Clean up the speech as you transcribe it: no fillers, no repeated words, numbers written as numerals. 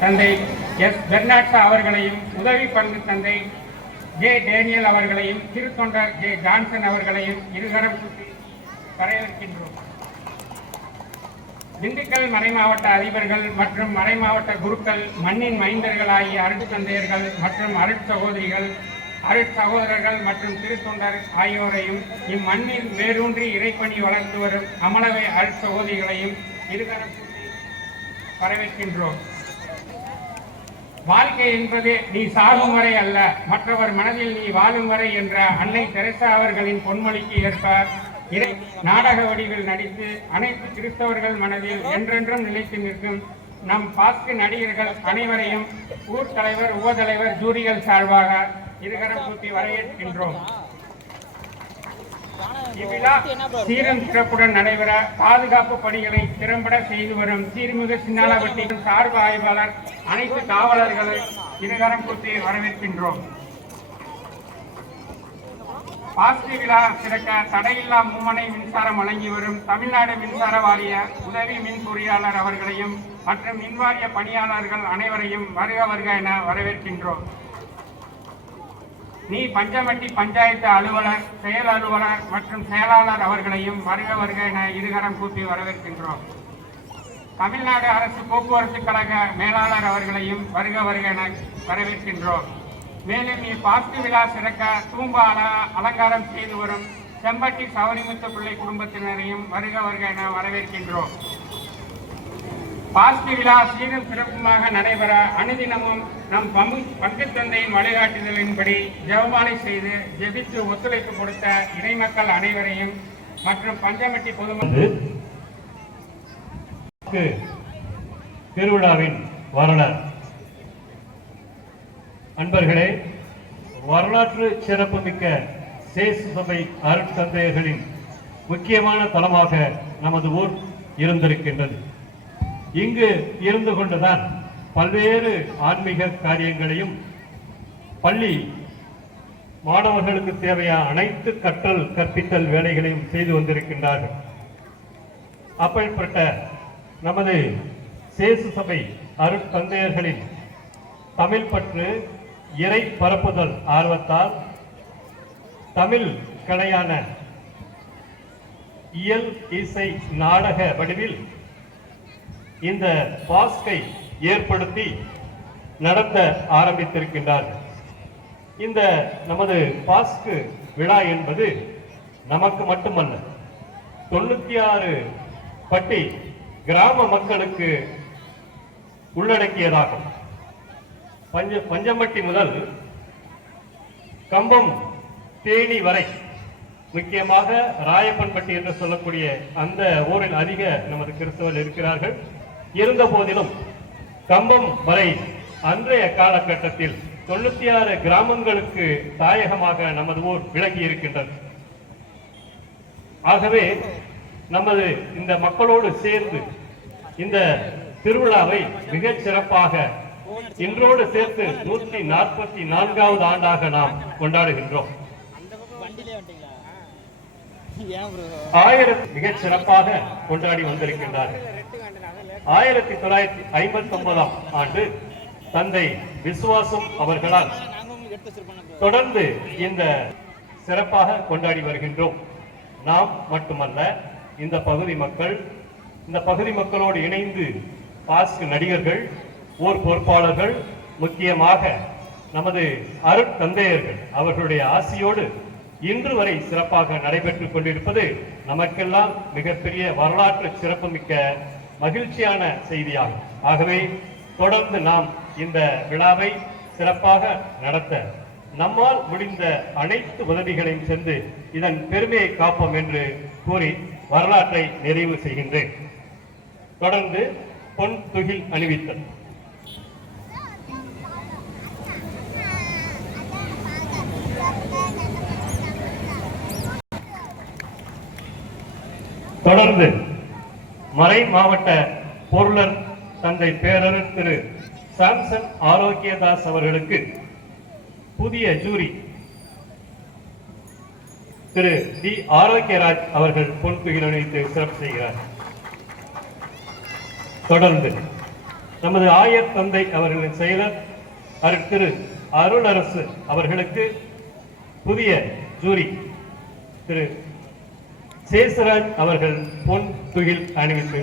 தந்தை எஸ் பெர்னாட்சா அவர்களையும், உதவி பங்கு தந்தை ஜே டேனியல் அவர்களையும், திருத்தொண்டர் ஜே ஜான்சன் அவர்களையும் இருகரம் கூட்டி வரவேற்கின்றோம். திண்டுக்கல் மறைமாவட்ட அதிபர்கள் மற்றும் மறைமாவட்ட குருக்கள், மண்ணின் மைந்தர்களாகிய அருட்தந்தையர்கள் மற்றும் அருட்சகோதரிகள், அருட்சகோதரர்கள் மற்றும் திருத்தொண்டர் ஆகியோரையும், இம்மண்ணில் வேரூன்றி இறைப்பணி வளர்த்து வரும் அமலவை அருட்சகோதரிகளையும் இருகரம் கூட்டி வரவேற்கின்றோம். வாழ்க்கை என்பது நீ சாகும் வரை அல்ல, மற்றவர் மனதில் நீ வாழும் வரை என்ற அன்னை தெரசா அவர்களின் பொன்மொழிக்கு ஏற்ப இறை நாடக வடிவில் நடித்து அனைத்து கிறிஸ்தவர்கள் மனதில் என்றென்றும் நிலைத்து நிற்கும் நம் பாஸ்கு நடிகர்கள் அனைவரையும் ஊர் தலைவர், உபதலைவர், ஜூரிகள் சார்பாக இருகரம் கூட்டி வரவேற்கின்றோம். இவ்விழா சீரும் சிறப்புடன் நடைபெற பாதுகாப்பு பணிகளை திறம்பட செய்து வரும் சீர்மிகு சின்னாலப்பட்டி சார்பு ஆய்வாளர் அனைத்து காவலர்களை இருகரம் கூட்டி வரவேற்கின்றோம். பாஸ்கு விழா சிறக்க தடையில்லா மும்மனை மின்சாரம் வழங்கி வரும் தமிழ்நாடு மின்சார வாரிய உதவி மின் பொறியாளர் அவர்களையும் மற்றும் மின்வாரிய பணியாளர்கள் அனைவரையும் வருக வருக என வரவேற்கின்றோம். நீ பஞ்சமட்டி பஞ்சாயத்து அலுவலர், செயல் அலுவலர் மற்றும் செயலாளர் அவர்களையும் வருக வருக என இருகரம் கூட்டி வரவேற்கின்றோம். தமிழ்நாடு அரசு போக்குவரத்து கழக மேலாளர் அவர்களையும் வருக வருக என வரவேற்கின்றோம். மேலும் இப்பாஸ்கு விழா சிறக்க தூம்பா அலங்காரம் செய்து வரும் செம்பட்டி சௌரிமுத்து பிள்ளை குடும்பத்தினரையும் வருக வருக என வரவேற்கின்றோம். பாஸ்கு விழா சீரும் சிறப்புமாக நடைபெற அனுதினமும் நம் பங்கு தந்தையின் வழிகாட்டுதலின்படி ஜெபமாலை செய்து ஜெபித்து ஒத்துழைப்பு கொடுத்த இறைமக்கள் அனைவரையும் மற்றும் பஞ்சமட்டி பொதுமக்கள் திருவிழாவின் வரலாறு. அன்பர்களே, வரலாற்று சிறப்புமிக்க சேசு சபை அருட்தந்தையர்களின் முக்கியமான தலமாக நமது ஊர் இருந்திருக்கின்றது. இங்கு இருந்து கொண்டுதான் பல்வேறு ஆன்மீக காரியங்களையும் பள்ளி மாணவர்களுக்கு தேவையான அனைத்து கற்றல் கற்பித்தல் வேலைகளையும் செய்து வந்திருக்கின்றார்கள். அப்படிப்பட்ட நமது சேசு சபை அருட்தந்தையர்களின் தமிழ் பற்று, இறை பரப்புதல் ஆர்வத்தால் தமிழ் கலையான இயல், இசை, நாடக வடிவில் இந்த பாஸ்கை ஏற்படுத்தி நடத்த ஆரம்பித்திருக்கின்றார்கள். இந்த நமது பாஸ்கு விழா என்பது நமக்கு மட்டுமல்ல, 96 பட்டி கிராம மக்களுக்கு உள்ளடக்கியதாகும். பஞ்சமட்டி முதல் கம்பம், தேனி வரை, முக்கியமாக ராயப்பன்பட்டி என்று சொல்லக்கூடிய அந்த ஊரில் அதிக நமது கிறிஸ்தவர்கள் இருக்கிறார்கள். இருந்த போதிலும் கம்பம் வரை அன்றைய காலகட்டத்தில் 96 கிராமங்களுக்கு தாயகமாக நமது ஊர் விளங்கி இருக்கின்றது. ஆகவே நமது இந்த மக்களோடு சேர்ந்து இந்த திருவிழாவை மிகச் சிறப்பாக இன்றோடு சேர்த்து 144வது ஆண்டாக நாம் கொண்டாடுகின்றோம். மிகச் சிறப்பாக கொண்டாடி வந்திருக்கின்றார்கள். 1959ஆம் ஆண்டு தந்தை விசுவாசம் அவர்களால் தொடர்ந்து இந்த சிறப்பாக கொண்டாடி வருகின்றோம். நாம் மட்டுமல்ல, இந்த பகுதி மக்கள், இந்த பகுதி மக்களோடு இணைந்து பாஸ்கு நடிகர்கள், ஊர் பொறுப்பாளர்கள், முக்கியமாக நமது அருட்தந்தையர்கள் அவர்களுடைய ஆசியோடு இன்று வரை சிறப்பாக நடைபெற்றுக் கொண்டிருப்பது நமக்கெல்லாம் மிகப்பெரிய வரலாற்று சிறப்புமிக்க மகிழ்ச்சியான செய்தியாகும். ஆகவே தொடர்ந்து நாம் இந்த விழாவை சிறப்பாக நடத்த நம்மால் முடிந்த அனைத்து உதவிகளையும் சென்று இதன் பெருமையை காப்போம் என்று கூறி வரலாற்றை நிறைவு செய்கின்றேன். தொடர்ந்து பொன் துகில் அணிவித்தல். தொடர்ந்து மறை மாவட்ட பொருளர் தந்தை பேரர் திரு சாம்சன் ஆரோக்கியதாஸ் அவர்களுக்கு புதிய ஜூரி திரு டி ஆரோக்கியராஜ் அவர்கள் பொன் துகில் அணிவித்து சிறப்பு செய்கிறார். தொடர்ந்து நமது ஆயர் தந்தை அவர்களின் செயலர் திரு அருளரசு அவர்களுக்கு புதிய ஜூரி திரு சேசராஜ் அவர்கள் பொன் துகில் அணிவித்து